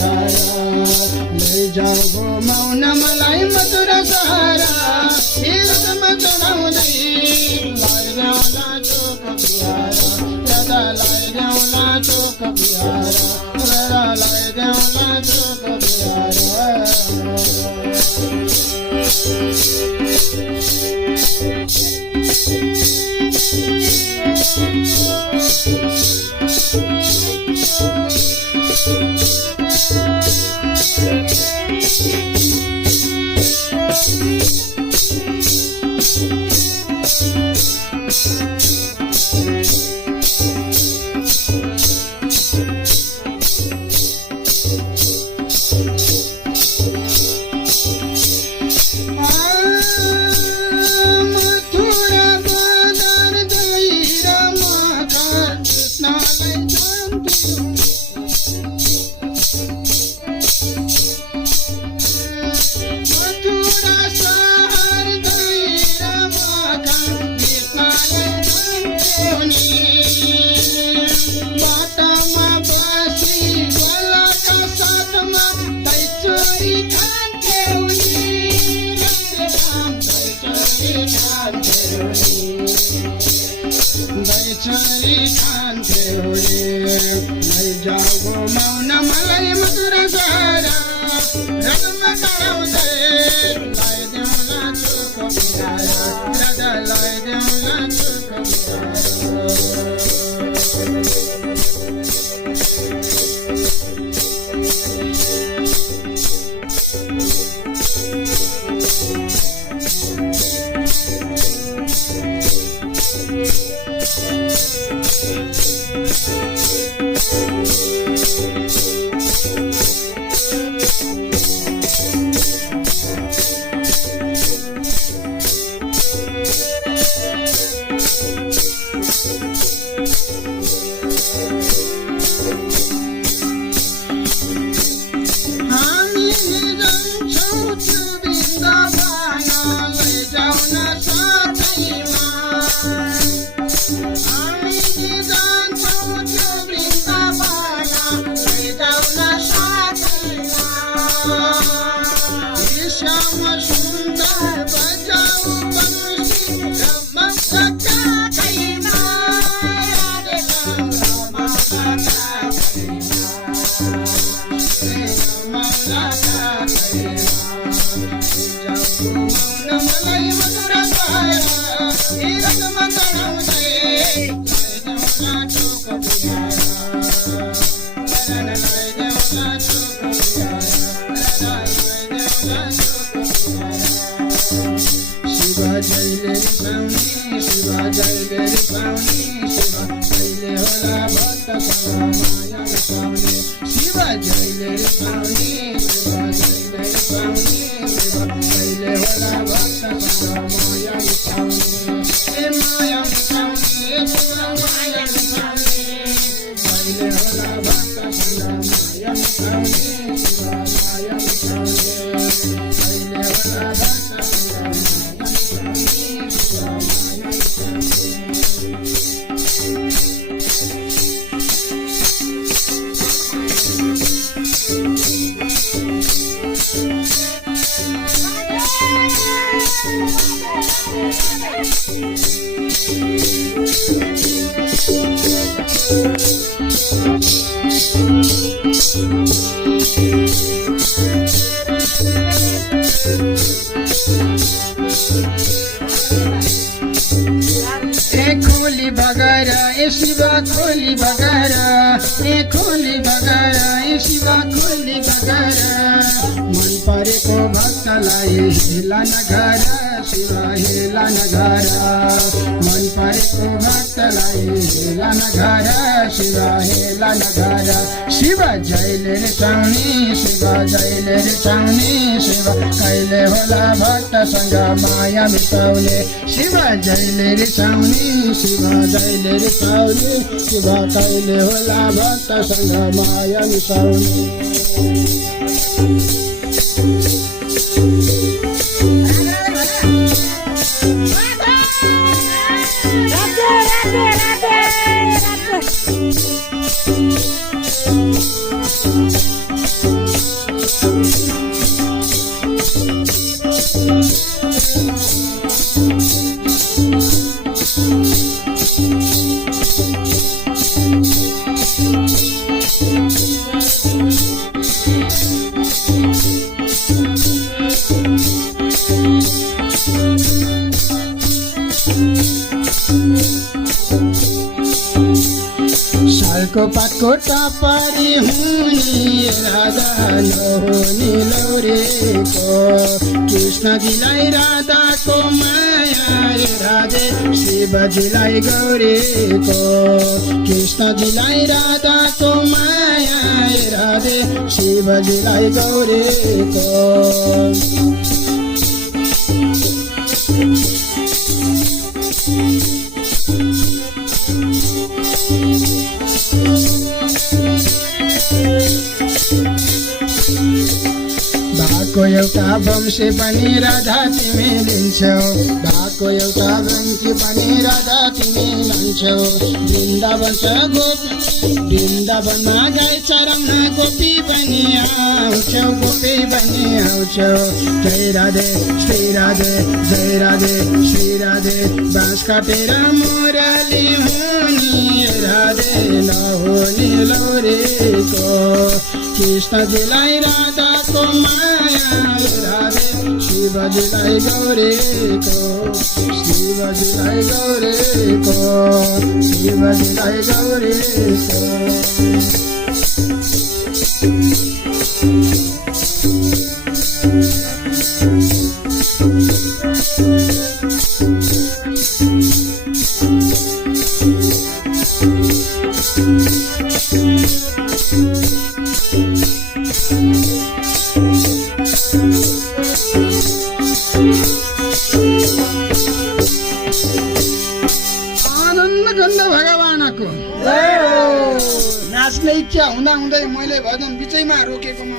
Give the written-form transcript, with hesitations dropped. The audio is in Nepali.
प्यारा लैजाऊ गो मौन मलाई मधुर सहारा हिरदम चढाउँदै लैजाउला चोक प्यारा राधा लैजाउला चोक प्यारा राधा लैजाउला चोक प्यारा लैजाऊ मौन मलाई मधुर सहारा रगम चढाउँदै लैजाउला चोक प्यारा राधा लैजाउला चोक शिवा जैले पाउने शिवा जैले पाउने शिवा जैले होला भक्त माया पाउने शिवा जैले पाउने शिवा जैले पाउने शिवा जैले होला भक्त माया पाउने हे माया पाउने शिवा माया पाउने जैले होला भक्त माया पाउने शिवा माया पाउने जैले होला भक्त खोली बगारा शिवा खोली बगारा खोली बगारा शिवा खोली बगारा मन परेको भक्तलाई हेला नगारा शिवा हेला नगारा मन परेको भक्तलाई हेला नगारा शिवा हेला नगारा शिवा जैले रिसाउने शिवा जैले रिसाउने शिवा कहिले होला भक्तसँग माया मिसाउने शिवा जैले रिसाउने शिवा जैले रिसाउने शिवा कहिले होला भक्तसँग माया मिसाउने कोटा पारी हुने राधा नहुने लौरेको कृष्णजीलाई राधाको माया राधे शिवजीलाई गौरीको कृष्णजीलाई राधाको माया राधे शिवजीलाई गौरीको भएको एउटा वंशी पनि राधा तिमी लिन्छौ भएको एउटा वंशी पनि राधा तिमी लान्छौ वृन्दावन छ गोपी वृन्दावनमा गाई चराउन गोपी बनी आउँछौ गोपी बनी आउँछौ जय राधे श्री राधे जय राधे श्री राधे बाँस काटेर मुरली हुने राधे नहुने लौरेको कृष्णजीलाई राधाको माया राधे शिवजीलाई गौरीको शिवजीलाई गौरीको शिवजीलाई गौरीको भगवानको नाच्ने इच्छा हुँदा हुँदै मैले भजन बिचैमा रोकेकोमा